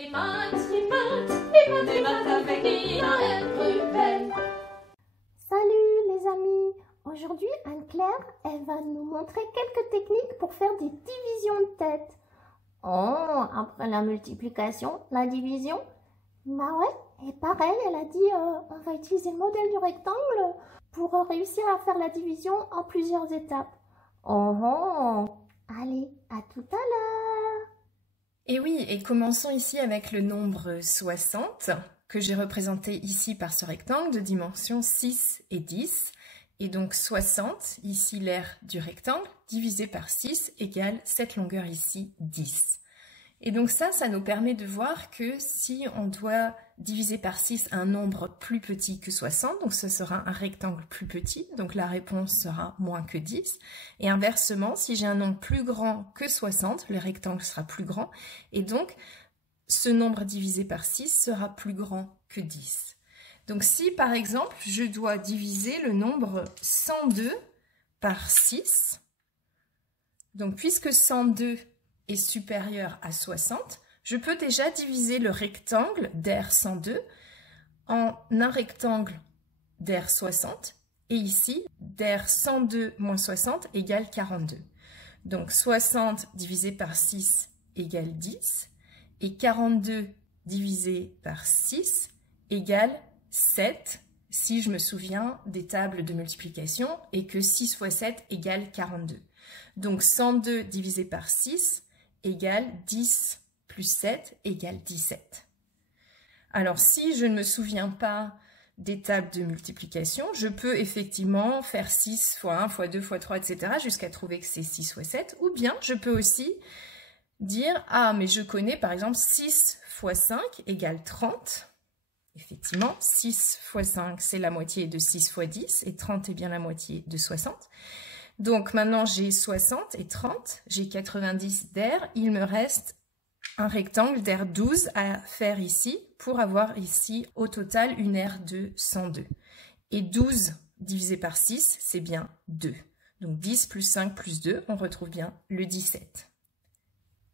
Les maths avec Ina et Ruben. Salut les amis! Aujourd'hui, Anne-Claire, elle va nous montrer quelques techniques pour faire des divisions de tête. Oh, après la multiplication, la division? Bah ouais, et pareil, elle a dit on va utiliser le modèle du rectangle pour réussir à faire la division en plusieurs étapes. Oh, oh. Allez, à tout à l'heure! Et oui, et commençons ici avec le nombre 60, que j'ai représenté ici par ce rectangle de dimension 6 et 10. Et donc 60, ici l'aire du rectangle, divisé par 6 égale cette longueur ici, 10. Et donc ça nous permet de voir que si on doit diviser par 6 un nombre plus petit que 60, donc ce sera un rectangle plus petit, donc la réponse sera moins que 10. Et inversement, si j'ai un nombre plus grand que 60, le rectangle sera plus grand, et donc ce nombre divisé par 6 sera plus grand que 10. Donc si par exemple je dois diviser le nombre 102 par 6, donc puisque 102 est supérieur à 60, je peux déjà diviser le rectangle d'aire 102 en un rectangle d'aire 60, et ici, d'aire 102 moins 60 égale 42. Donc 60 divisé par 6 égale 10, et 42 divisé par 6 égale 7, si je me souviens des tables de multiplication, et que 6 fois 7 égale 42. Donc 102 divisé par 6 égale 10 plus 7 égale 17. Alors si je ne me souviens pas des tables de multiplication, je peux effectivement faire 6 fois 1 fois 2 fois 3, etc. jusqu'à trouver que c'est 6 fois 7. Ou bien je peux aussi dire, ah mais je connais par exemple 6 fois 5 égale 30. Effectivement, 6 fois 5 c'est la moitié de 6 fois 10 et 30 est bien la moitié de 60. Donc maintenant j'ai 60 et 30, j'ai 90 d'aire, il me reste un rectangle d'aire 12 à faire ici pour avoir ici au total une aire de 102. Et 12 divisé par 6, c'est bien 2. Donc 10 plus 5 plus 2, on retrouve bien le 17.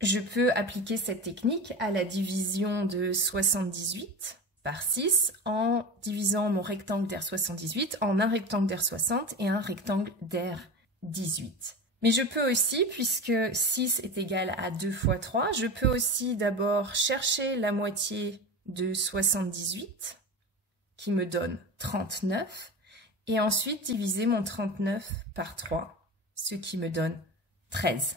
Je peux appliquer cette technique à la division de 78 par 6 en divisant mon rectangle d'aire 78 en un rectangle d'aire 60 et un rectangle d'aire 18. Mais je peux aussi, puisque 6 est égal à 2 fois 3, je peux aussi d'abord chercher la moitié de 78, qui me donne 39, et ensuite diviser mon 39 par 3, ce qui me donne 13.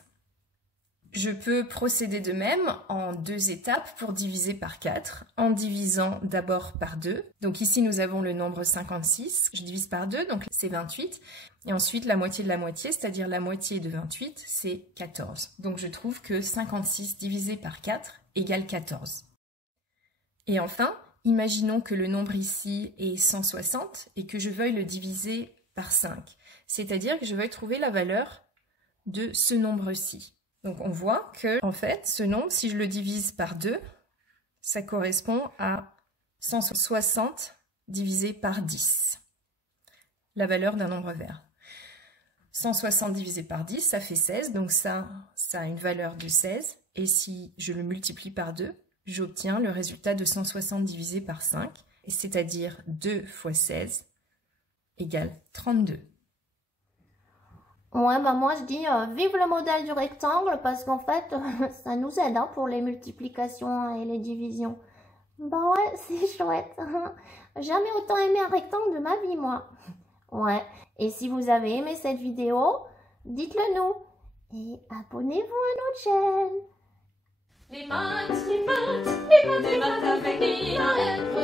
Je peux procéder de même en deux étapes pour diviser par 4, en divisant d'abord par 2. Donc ici nous avons le nombre 56, je divise par 2, donc c'est 28. Et ensuite la moitié de la moitié, c'est-à-dire la moitié de 28, c'est 14. Donc je trouve que 56 divisé par 4 égale 14. Et enfin, imaginons que le nombre ici est 160 et que je veuille le diviser par 5. C'est-à-dire que je veuille trouver la valeur de ce nombre-ci. Donc on voit que, en fait, ce nombre, si je le divise par 2, ça correspond à 160 divisé par 10, la valeur d'un nombre vert. 160 divisé par 10, ça fait 16, donc ça a une valeur de 16. Et si je le multiplie par 2, j'obtiens le résultat de 160 divisé par 5, c'est-à-dire 2 fois 16 égale 32. Ouais, bah moi je dis vive le modèle du rectangle parce qu'en fait ça nous aide pour les multiplications et les divisions. Bah ouais, c'est chouette. Jamais autant aimé un rectangle de ma vie moi. Ouais, et si vous avez aimé cette vidéo, dites-le nous. Et abonnez-vous à notre chaîne. Les maths avec Ina et Ruben.